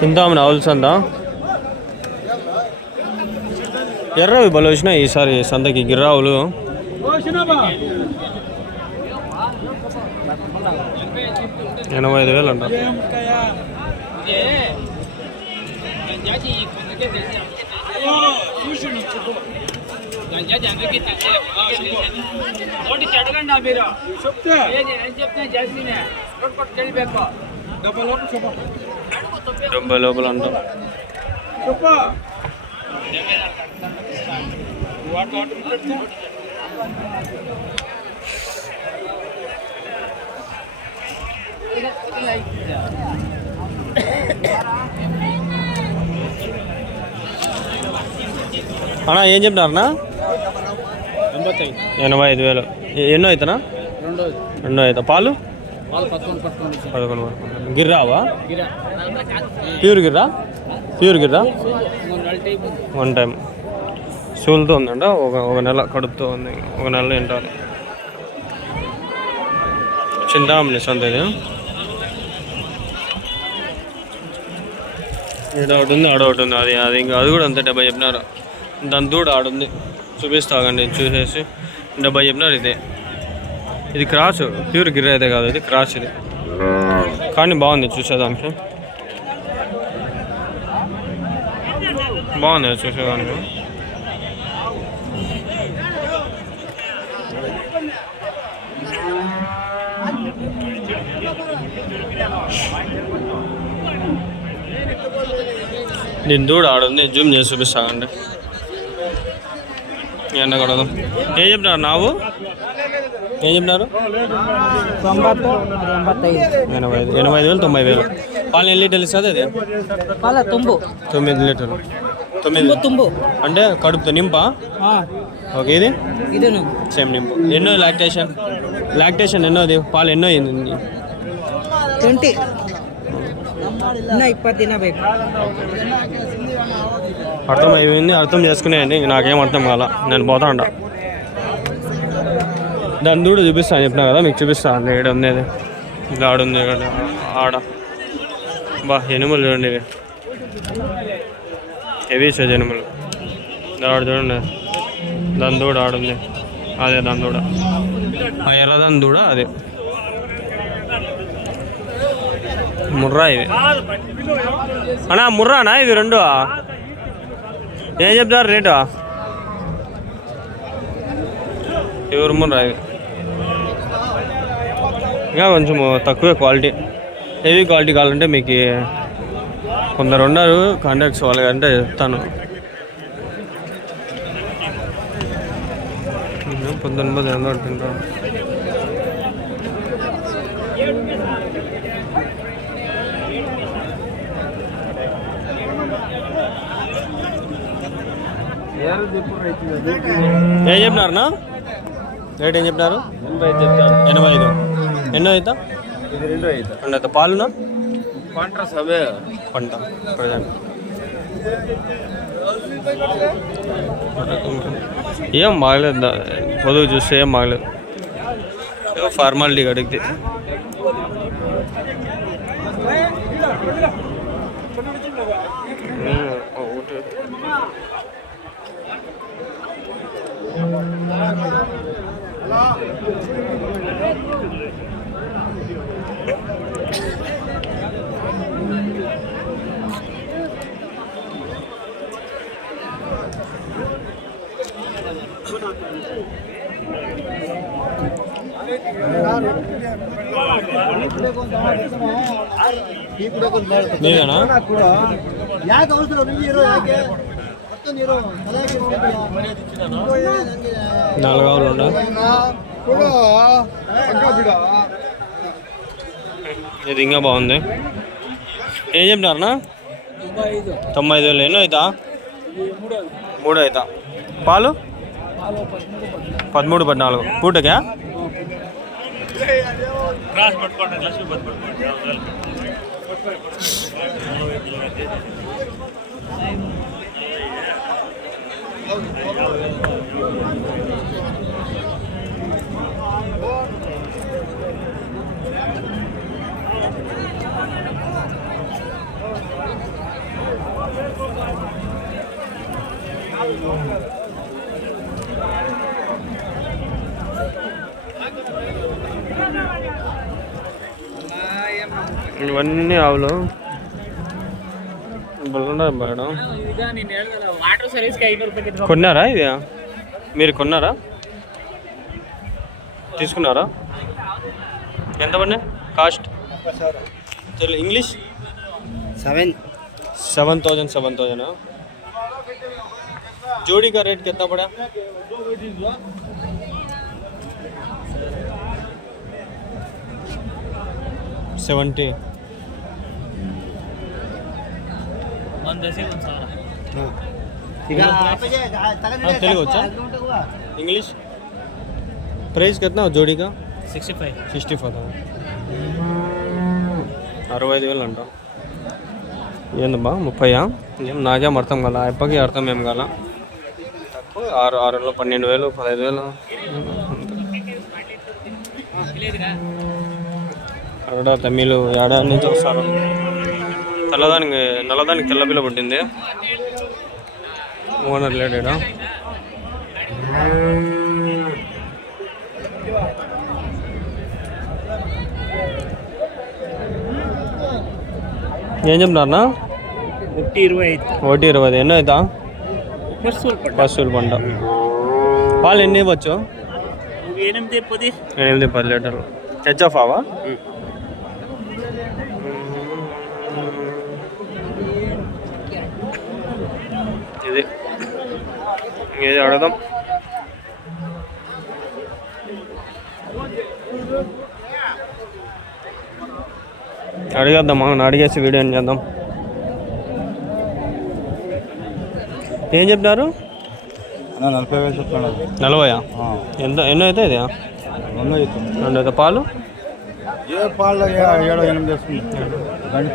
చింతామణి ఆవుల సంత. ఎర్రవి బలు వచ్చినాయి ఈసారి సంతకి గిర్రావులు. 85,000 అంట. డెబ్బై లోపల అంట. అన్నా ఏం చెప్తున్నారన్నా? 85,000. ఎన్నో అవుతానా? రెండో అవుతా. పాలు 11. గిర్రావా? ప్యూర్ గిర్రా? ప్యూర్ గిర్రా? 1 టైం సూలుతో ఉందంట. ఒక నెల కడుపుతో ఉంది. ఒక నెలలో ఎంటాలి. చింతామణి సంత ఇది. ఇక్కడ ఒకటి ఉంది, ఆడ ఒకటి ఉంది. అది ఇంకా అది కూడా అంతే 70 చెప్పినారు. దాని దూడ ఆడుంది, చూపిస్తాగండి. చూసేసి 70 చెప్పినారు. ఇది క్రాస్, ప్యూర్ గిర్ర అయితే కాదు, ఇది క్రాస్. ఇది కానీ బాగుంది చూసేదానికి, బాగుంది చూసేదానికి. దీని దూడ ఆడుంది, జూమ్ చేసి చూపిస్తానండి. ఎండ కొడదు. ఏం చెప్పినారు నావు? ఏం చెప్పినారు? 85,000 90,000. పాలు ఎన్ని లీటర్లు ఇస్తుంది? అది 9 లీటర్లు. 9 అంటే కడుపుతో నింపా? ఓకే. ఇది సేమ్ నింపు. ఎన్నో లాక్టేషన్ ఎన్నోది? పాలు ఎన్నో అయింది? 20. 20 అర్థం అయిపోయింది. అర్థం చేసుకునేయండి. నాకేం అర్థం కాల, నేను పోతా అంట. దాని దూడ చూపిస్తాను చెప్పినా కదా మీకు, చూపిస్తాను. ఇక్కడ ఉండేది ఇలా ఆడుంది, ఇక్కడ ఆడ బా ఎనుములు చూడండి. ఇవి హెవీ సైజ్ ఎనుములు. ఆడ చూడండి, దాని దూడ ఆడుంది. అదే దాని దూడ, ఆ ఎర్రదాని దూడ అదే. ముర్రా ఇవి అన్నా, ముర్రానా ఇవి రెండు? ఏం చెప్తారు రేటు? ఎవరు ముర్రా ఇవి? ఇంకా కొంచెం తక్కువే క్వాలిటీ. హెవీ క్వాలిటీ కావాలంటే మీకు కొందరు ఉన్నారు కాంటాక్ట్స్, వాళ్ళకంటే చెప్తాను. 19 ఎంత పడుతుంటారు? ఏం చెప్పినారన్నా రేట్? ఏం చెప్పినారు? 85. ఎన్నో అవుతా? ఇది 2 అవుతా. పాలునా? పంట ప్రజెంట్ ఏం బాగలేదు. పొదుగు చూస్తే ఏం బాగలేదు. ఫార్మాలిటీ అడిగితే ನೀವೇನಾ? 4 ఆవులు. ఇది ఇంకా బాగుంది. ఏం చెప్పినారన్నా? 95,000. ఎన్నో అవుతా? 3 అవుతా. పాలు 13 14 పూటకా? ఇవన్నీ ఆవులు మేడం. కొన్నారా ఇవి? మీరు కొన్నారా, తీసుకున్నారా? ఎంత పడినాయి కాస్ట్? ఇంగ్లీష్ 7,000 जोड़ी का रेट कितना पड़ा? 70. తెలుగు వచ్చా? ఇంగ్లీష్ ప్రైస్ कितना जोड़ी का? 65. 65,000 అంట. ఏందబ్బా 30? ఏం నాకేం అర్థం కాల, అప్పకి అర్థం ఏం కాల. తక్కువ 6,000, 12,000, 15,000. కన్నడ, తమిళ్ ఏడా నుంచి వస్తారు. నల్లదానికి తెల్లపిల్ల పుట్టింది. ఓనర్ లేడా? ఏం చెప్తున్నారన్నా? 1,20. ఎన్నో అవుతా? పశువుల పంట. పాలు ఎన్ని ఇవ్వచ్చు? 8-10 లీటర్లు. హెచ్ఎఫ్ఆవా? ఇది అడగదాం. అడిగేద్దాం, అడిగేసి వీడియో చేద్దాం. ఏం చెప్పినారు? 40,000 చెప్తున్నారు. 40? ఎన్నో అవుతాయి? ఇది 2 అవుతాయి. పాలు ఏ పాలు 7-8 వస్తుంది. గంట